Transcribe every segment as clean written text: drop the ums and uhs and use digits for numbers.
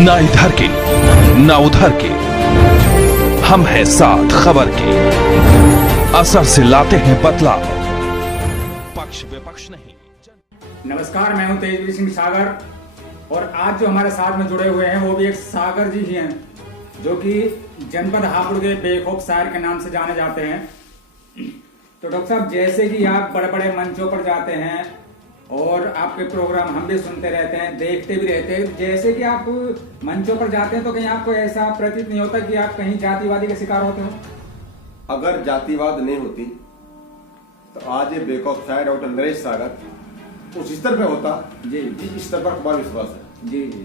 ना इधर के ना उधर के, हम हैं साथ खबर के, असर से लाते हैं बदलाव, पक्ष विपक्ष नहीं। नमस्कार, मैं हूं तेजवीर सिंह सागर और आज जो हमारे साथ में जुड़े हुए हैं वो भी एक सागर जी ही हैं, जो कि जनपद हापुड़ के बेखौफ शायर के नाम से जाने जाते हैं। तो डॉक्टर साहब, जैसे कि आप बड़े बड़े मंचों पर जाते हैं और आपके प्रोग्राम हम भी सुनते रहते हैं, देखते भी रहते हैं, जैसे कि आप मंचों पर जाते हैं तो कहीं आपको ऐसा प्रतीत नहीं होता कि आप कहीं जातिवादी का शिकार होते हो? अगर जातिवाद नहीं होती तो आज ये बेखौफ शायर डॉक्टर नरेश सागर उस स्तर पे होता जी, जिस स्तर पर हमारा विश्वास है। जी जी।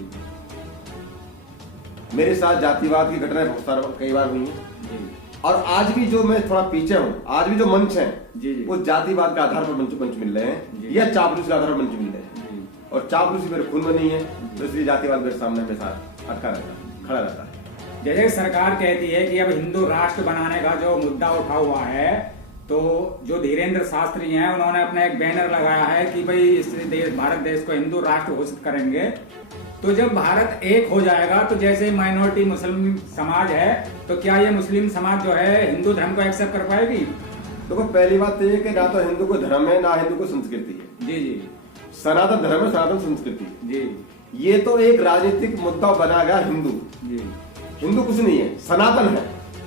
मेरे साथ जातिवाद की घटनाएं बहुत सारा कई बार हुई हैं जी। और आज भी जो मैं थोड़ा पीछे हूँ, आज भी जो मंच है जी जी। वो जातिवाद के आधार पर मंच मिल रहे हैं या चापलूसी के आधार पर मंच मिल रहे हैं, और चापलूसी मेरे खून में नहीं है, तो इसलिए जातिवाद मेरे सामने हमेशा अटका रहता है, खड़ा रहता है। जैसे सरकार कहती है कि अब हिंदू राष्ट्र बनाने का जो मुद्दा उठा हुआ है, तो जो धीरेन्द्र शास्त्री हैं उन्होंने अपना एक बैनर लगाया है कि भाई इस भारत देश को हिंदू राष्ट्र घोषित करेंगे। तो जब भारत एक हो जाएगा तो जैसे माइनॉरिटी मुस्लिम समाज है, तो क्या ये मुस्लिम समाज जो है हिंदू धर्म को एक्सेप्ट कर पाएगी? देखो, पहली बात तो ये कि ना तो हिंदू को धर्म है ना हिंदू को संस्कृति है। जी जी। सनातन धर्म है, सनातन संस्कृति जी। ये तो एक राजनीतिक मुद्दा बना गया। हिंदू जी। हिंदू कुछ नहीं है, सनातन है।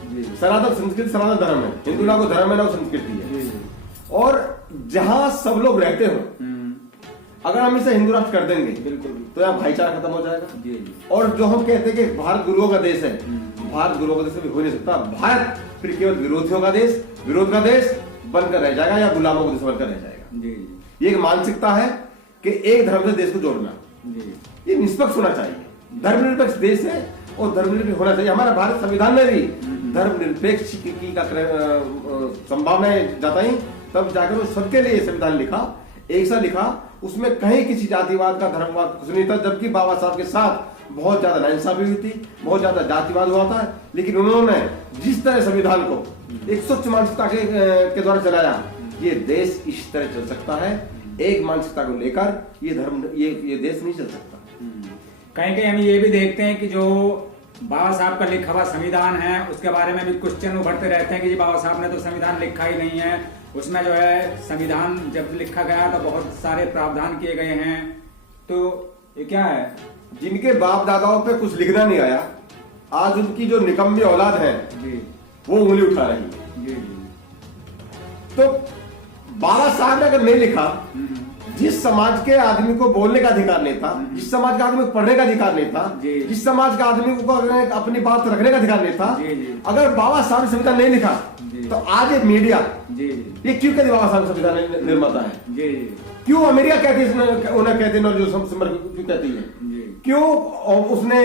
जी। सनातन संस्कृति, सनातन धर्म है। हिंदू ना को धर्म है ना को संस्कृति है। जी। और जहां सब लोग रहते हो, अगर हम इसे हिंदू राष्ट्र कर देंगे बिल्कुल, तो यहाँ भाईचारा खत्म हो जाएगा। जी। और जो हम कहते हैं कि भारत गुरुओं का देश है, भारत गुरुओं का देश भी हो नहीं सकता। भारत फिर केवल विरोधियों का देश, विरोध का देश बनकर रह जाएगा या गुलामों का देश बनकर रह जाएगा। जी। ये एक मानसिकता है कि एक धर्म से देश को जोड़ना। जी। ये निष्पक्ष होना चाहिए। धर्मनिरपेक्ष देश है और धर्मनिरपेक्ष होना चाहिए। हमारा भारत संविधान में भी धर्मनिरपेक्ष की का संभावनाएं जताई, तब जाकर सबके लिए संविधान लिखा, एक सा लिखा। उसमें कहीं किसी जातिवाद का, धर्मवाद कुछ नहीं था, जबकि बाबा साहब के साथ बहुत ज्यादा नाइंसाफी हुई थी, बहुत ज्यादा जातिवाद हुआ था। लेकिन उन्होंने जिस तरह संविधान को एक स्वच्छ मानसिकता के द्वारा चलाया, ये देश इस तरह चल सकता है। एक मानसिकता को लेकर ये धर्म, ये देश नहीं चल सकता। कहीं कहीं हम ये भी देखते हैं कि जो बाबा साहब का लिखा हुआ संविधान है, उसके बारे में भी क्वेश्चन उभरते रहते हैं कि जी बाबा साहब ने तो संविधान लिखा ही नहीं है। उसमें जो है संविधान जब लिखा गया तो बहुत सारे प्रावधान किए गए हैं, तो ये क्या है? जिनके बाप दादाओं पे कुछ लिखना नहीं आया, आज उनकी जो निकम्मी औलाद है जी, वो उंगली उठा रही है। जी। तो बाबा साहब ने अगर नहीं लिखा, जिस समाज के आदमी को बोलने का अधिकार नहीं था, जिस समाज के आदमी को पढ़ने का अधिकार नहीं था, जिस समाज के आदमी को अपनी बात रखने का अधिकार नहीं था, अगर बाबा साहब ने संविधान नहीं लिखा, तो आज ये मीडिया ये क्यों कहते बाबा साहब संविधान निर्माता है? क्यों अमेरिका कहती है, उन्हें कहते हैं जो क्यों कहती है? क्यों उसने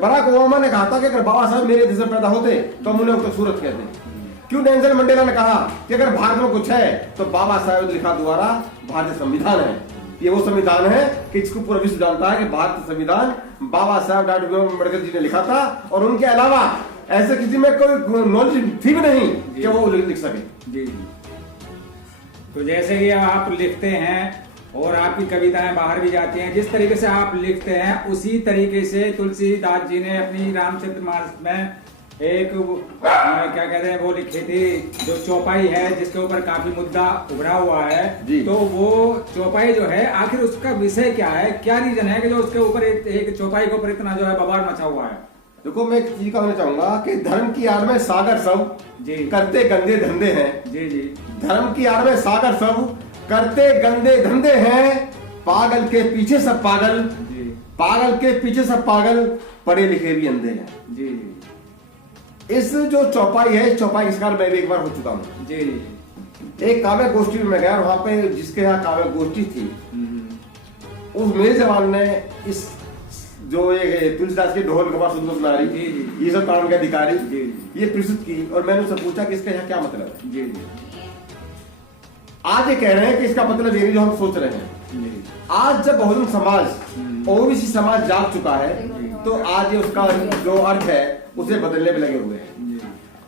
बराक ओबामा ने कहा था कि अगर बाबा साहब मेरे देश में पैदा होते तो हम उन्हें सूरत कहते हैं? क्यों नेल्सन मंडेला ने कहा कि अगर भारत में कुछ है तो बाबा साहब लिखा द्वारा भारतीय संविधान है? ये वो संविधान है कि इसको पूरा विश्व जानता है कि भारतीय संविधान बाबा साहब डॉक्टर अम्बेडकर जी ने लिखा था, और उनके अलावा ऐसे किसी में कोई नॉलेज थी भी नहीं कि वो लिख सके। जी। तो जैसे कि आप लिखते हैं और आपकी कविताएं बाहर भी जाती हैं, जिस तरीके से आप लिखते हैं उसी तरीके से तुलसीदास जी ने अपनी रामचरितमानस में एक क्या कहते हैं वो लिखी थी, जो चौपाई है जिसके ऊपर काफी मुद्दा उभरा हुआ है। तो वो चौपाई जो है आखिर उसका विषय क्या है, क्या रीजन है कि जो उसके ऊपर एक चौपाई के ऊपर इतना जो है बवाल मचा हुआ है? देखो, मैं एक चीज कहना चाहूंगा कि धर्म की आड़ में सागर सब करते गंदे धंधे हैं। जी जी। धर्म की आड़ में सागर सब करते गंदे धंधे हैं, पागल के पीछे सब पागल, पागल के पीछे सब पागल, पढ़े लिखे भी अंधे हैं। जी। इस जो चौपाई है, चौपाई इस मैं भी एक बार हो चुका हूँ। जी। एक काव्य गोष्ठी में गया, वहां पे जिसके यहाँ काव्य गोष्ठी थी, उस मेरे जवान ने इस जो ये तुलसीदास के ढोल कपाट सुनारी, ये सब कानून के अधिकारी, ये प्रस्तुत की, और मैंने उससे पूछा कि इसका यहाँ क्या मतलब है? जी। आज ये कह रहे हैं कि इसका मतलब ये जो हम सोच रहे हैं। आज जब बहुजन समाज, ओबीसी समाज जाग चुका है, तो आज ये उसका जो अर्थ है उसे बदलने में लगे हुए हैं।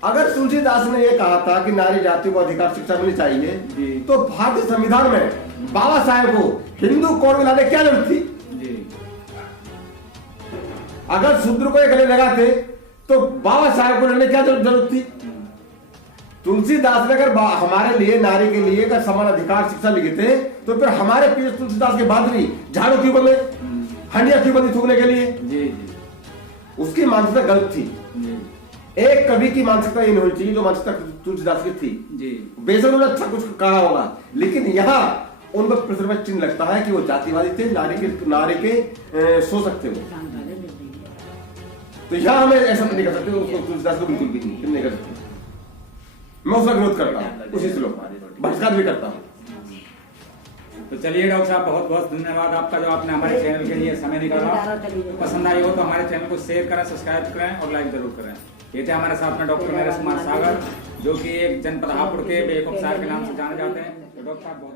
अगर तुलसीदास ने ये कहा था कि नारी जाति को अधिकार शिक्षा मिलनी चाहिए, तो भारतीय संविधान में बाबा साहेब को हिंदू कोड में लाने क्या जरूरत थी? अगर शूद्र को ये गले लगाते तो बाबा साहेब को लड़ने क्या जरूरत थी? तुलसीदास ने अगर हमारे लिए, नारी के लिए अगर समान अधिकार शिक्षा लिखे थे, तो फिर हमारे पीर तुलसीदास के बाद भी झाड़ू क्यों बने, हंडिया क्यों बनी थूकने के लिए? जी। उसकी मानसिकता गलत थी। एक कवि की मानसिकता ये नहीं होनी चाहिए जो मानसिकता तुलसीदास की थी। जी। बेशक उन्होंने अच्छा कुछ कहा होगा, लेकिन यहाँ उन पर प्रश्न चिन्ह लगता है कि वो जातिवादी थे, नारी के शोषक थे वो। तो यहाँ हमें ऐसा नहीं कर सकते, उसको तुलसीदास को बिल्कुल भी नहीं कर सकते। मैं उसका विरोध करता हूँ, उसी से लोग बहिष्कार भी करता हूँ। तो चलिए डॉक्टर साहब, बहुत बहुत धन्यवाद आपका जो आपने हमारे चैनल के लिए समय निकाला। पसंद आई हो तो हमारे चैनल को शेयर करें, सब्सक्राइब करें और लाइक जरूर करें। ये थे हमारे साथ में डॉक्टर नरेश कुमार सागर, जो कि एक जनपद हापुड़ के बेगम साहब के नाम से जाने जाते हैं। तो डॉक्टर साहब बहुत